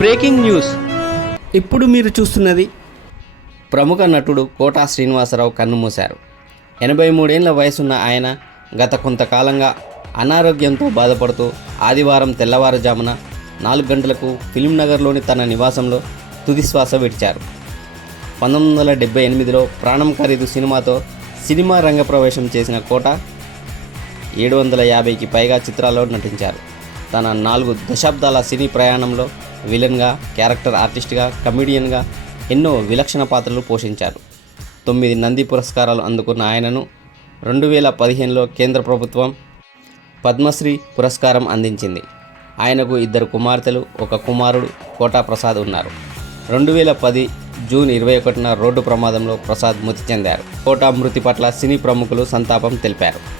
Breaking news. ఇప్పుడు మీరు చూస్తున్నది. ప్రముఖ నటుడు కోటా శ్రీనివాసరావు కన్నుమూశారు ఎనభై మూడేళ్ళ వయసున్న ఆయన గత కొంతకాలంగా అనారోగ్యంతో బాధపడుతూ ఆదివారం తెల్లవారుజామున నాలుగు గంటలకు ఫిల్మ్ నగర్లోని తన నివాసంలో తుదిశ్వాస విడిచారు. పంతొమ్మిది వందల డెబ్బై ఎనిమిదిలో ప్రాణం ఖరీదు సినిమాతో సినిమా రంగ ప్రవేశం చేసిన కోట ఏడు వందల యాభైకి పైగా చిత్రాల్లో నటించారు. తన నాలుగు దశాబ్దాల సినీ ప్రయాణంలో విలన్గా క్యారెక్టర్ ఆర్టిస్ట్గా కమెడియన్గా ఎన్నో విలక్షణ పాత్రలు పోషించారు. తొమ్మిది నంది పురస్కారాలు అందుకున్న ఆయనను రెండు వేల పదిహేనులో కేంద్ర ప్రభుత్వం పద్మశ్రీ పురస్కారం అందించింది. ఆయనకు ఇద్దరు కుమార్తెలు ఒక కుమారుడు కోటా ప్రసాద్ ఉన్నారు. రెండు వేల పది జూన్ ఇరవై ఒకటిన రోడ్డు ప్రమాదంలో ప్రసాద్ మృతి చెందారు. కోటా మృతి పట్ల సినీ ప్రముఖులు సంతాపం తెలిపారు.